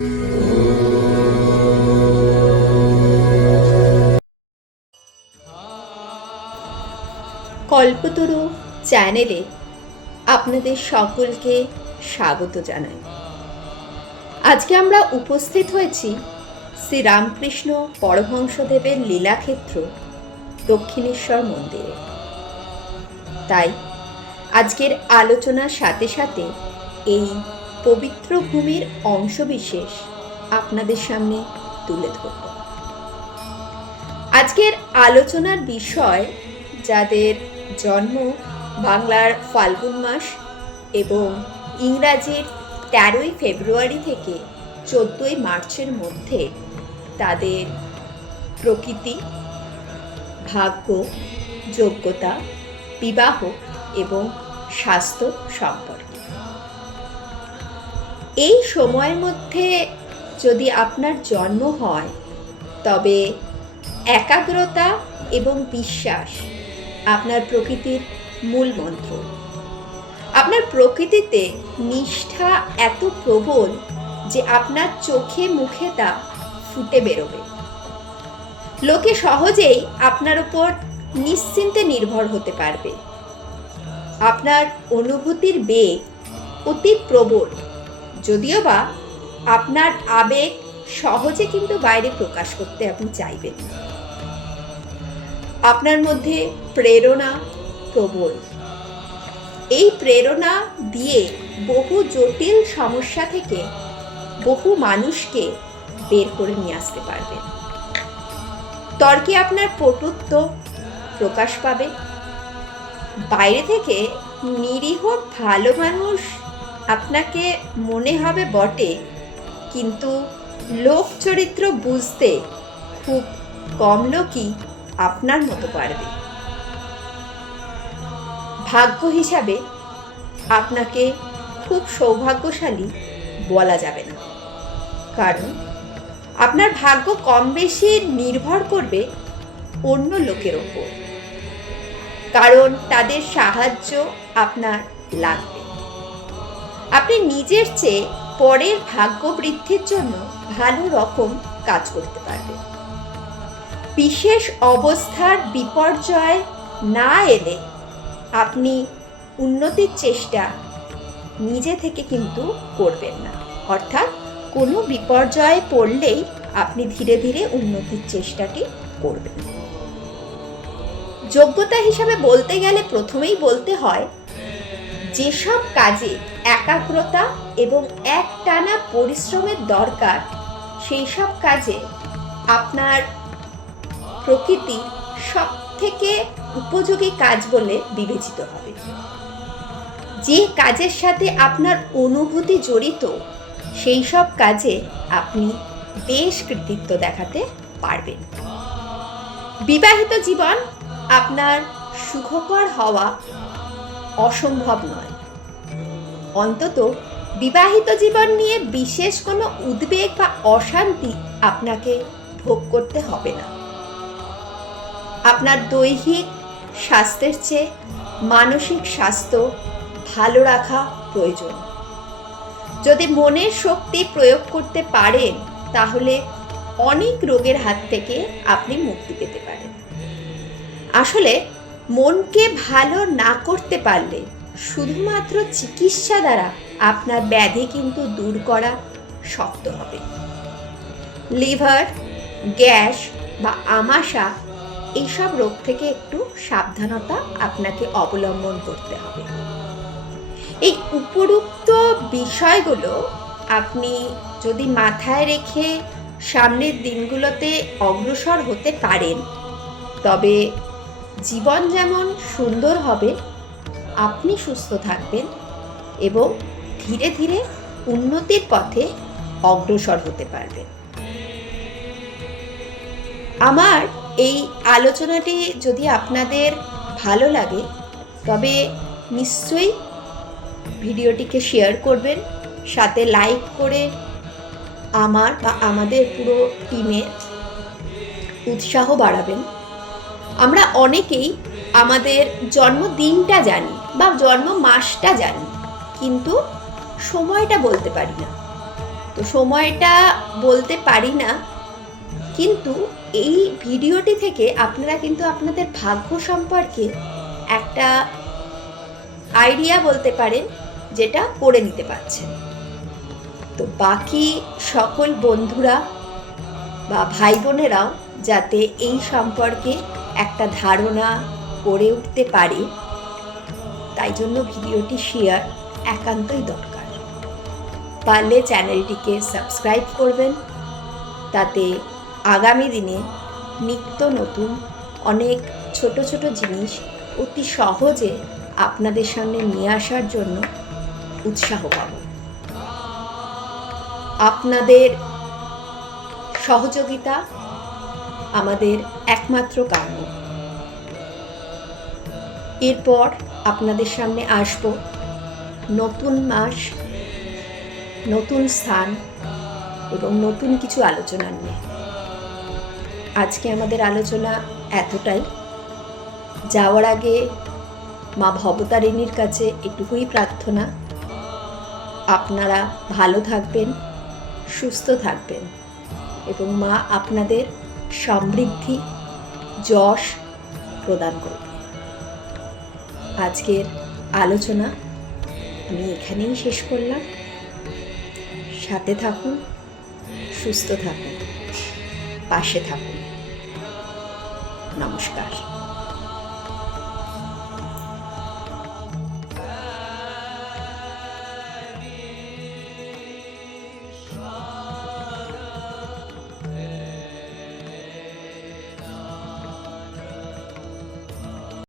কল্পতরু চ্যানেলে আপনাদের সকলকে স্বাগত জানাই। আজকে আমরা উপস্থিত হয়েছি শ্রী রামকৃষ্ণ পরমহংসদেবের লীলাক্ষেত্র দক্ষিণেশ্বর মন্দিরে। তাই আজকের আলোচনার সাথে সাথে এই পবিত্র ভূমির অংশবিশেষ আপনাদের সামনে তুলে ধরব। আজকের আলোচনার বিষয় যাদের জন্ম বাংলার ফাল্গুন মাস এবং ইংরাজির 13ই ফেব্রুয়ারি থেকে 14ই মার্চের মধ্যে, তাদের প্রকৃতি, ভাগ্য, যোগ্যতা, বিবাহ এবং স্বাস্থ্য সম্পর্কে। এই সময়ের মধ্যে যদি আপনার জন্ম হয় তবে একাগ্রতা এবং বিশ্বাস আপনার প্রকৃতির মূল মন্ত্র। আপনার প্রকৃতিতে নিষ্ঠা এত প্রবল যে আপনার চোখে মুখে তা ফুটে বেরোবে। লোকে সহজেই আপনার উপর নিশ্চিন্তে নির্ভর হতে পারবে। আপনার অনুভূতির বেগ অতি প্রবল, যদিও বা আপনার আবেগ সহজে কিন্তু বাইরে প্রকাশ করতে আপনি চাইবেন না। আপনার মধ্যে প্রেরণা প্রবল। এই প্রেরণা দিয়ে বহু জটিল সমস্যা থেকে বহু মানুষকে বের করে নিয়ে আসতে পারবেন। তর্কে আপনার পটুত্ব প্রকাশ পাবে। বাইরে থেকে নিরীহ ভালো মানুষ আপনাকে মনে হবে বটে, কিন্তু লোক চরিত্র বুঝতে খুব কম লোকই আপনার মতো পারবে। ভাগ্য হিসাবে আপনাকে খুব সৌভাগ্যশালী বলা যাবে না, কারণ আপনার ভাগ্য কম বেশি নির্ভর করবে অন্য লোকের ওপর, কারণ তাদের সাহায্য আপনার লাগবে। আপনি নিজের চেয়ে পরের ভাগ্য বৃদ্ধির জন্য ভালো রকম কাজ করতে পারবেন। বিশেষ অবস্থার বিপর্যয় না এলে আপনি উন্নতির চেষ্টা নিজে থেকে কিন্তু করবেন না, অর্থাৎ কোনো বিপর্যয়ে পড়লেই আপনি ধীরে ধীরে উন্নতির চেষ্টাটি করবেন। যোগ্যতা হিসাবে বলতে গেলে প্রথমেই বলতে হয়, যেসব কাজে একাগ্রতা এবং একটানা পরিশ্রমের দরকার সেই সব কাজে আপনার প্রকৃতি সব থেকে উপযোগী কাজ বলে বিবেচিত হবে। যে কাজের সাথে আপনার অনুভূতি জড়িত সেই সব কাজে আপনি বেশ কৃতিত্ব দেখাতে পারবেন। বিবাহিত জীবন আপনার সুখকর হওয়া অসম্ভব নয়। অন্তত বিবাহিত জীবন নিয়ে বিশেষ কোনো উদ্বেগ বা অশান্তি আপনাকে ভোগ করতে হবে না। আপনার দৈহিক স্বাস্থ্যের চেয়ে মানসিক স্বাস্থ্য ভালো রাখা প্রয়োজন। যদি মনের শক্তি প্রয়োগ করতে পারেন তাহলে অনেক রোগের হাত থেকে আপনি মুক্তি পেতে পারেন। আসলে মনকে ভালো না করতে পারলে শুধুমাত্র চিকিৎসা দ্বারা আপনার ব্যাধি কিন্তু দূর করা শক্ত হবে। লিভার, গ্যাস বা আমাশা এইসব রোগ থেকে একটু সাবধানতা আপনাকে অবলম্বন করতে হবে। এই উপরোক্ত বিষয়গুলো আপনি যদি মাথায় রেখে সামনের দিনগুলোতে অগ্রসর হতে পারেন তবে জীবন যেমন সুন্দর হবে, আপনি সুস্থ থাকবেন এবং ধীরে ধীরে উন্নতির পথে অগ্রসর হতে পারবেন। আমার এই আলোচনাটি যদি আপনাদের ভালো লাগে তবে নিশ্চয়ই ভিডিওটিকে শেয়ার করবেন, সাথে লাইক করে আমার বা আমাদের পুরো টিমের উৎসাহ বাড়াবেন। আমরা অনেকেই আমাদের জন্মদিনটা জানি বা জন্ম মাসটা জানি, কিন্তু সময়টা বলতে পারি না। তো তো সময়টা বলতে পারি না, কিন্তু এই ভিডিওটি থেকে আপনারা কিন্তু আপনাদের ভাগ্য সম্পর্কে একটা আইডিয়া বলতে পারেন, যেটা করে নিতে পারছেন। তো বাকি সকল বন্ধুরা বা ভাই বোনেরাও যাতে এই সম্পর্কে একটা ধারণা করে উঠতে পারে, তাই জন্য ভিডিওটি শেয়ার একান্তই দরকার। পারলে চ্যানেলটিকে সাবস্ক্রাইব করবেন, তাতে আগামী দিনে নিত্য নতুন অনেক ছোট ছোট জিনিস অতি সহজে আপনাদের সামনে নিয়ে আসার জন্য উৎসাহ পাব। আপনাদের সহযোগিতা আমাদের একমাত্র কাম্য। এরপর আপনাদের সামনে আসব নতুন মাস, নতুন স্থান এবং নতুন কিছু আলোচনা নিয়ে। আজকে আমাদের আলোচনা এতটাই। যাওয়ার আগে মা ভবতারিণীর কাছে এটুকুই প্রার্থনা, আপনারা ভালো থাকবেন, সুস্থ থাকবেন এবং মা আপনাদের সমৃদ্ধি, যশ প্রদান করবে। আজকের আলোচনা আমি এখানেই শেষ করলাম। সাথে থাকুন, সুস্থ থাকুন, পাশে থাকুন। নমস্কার।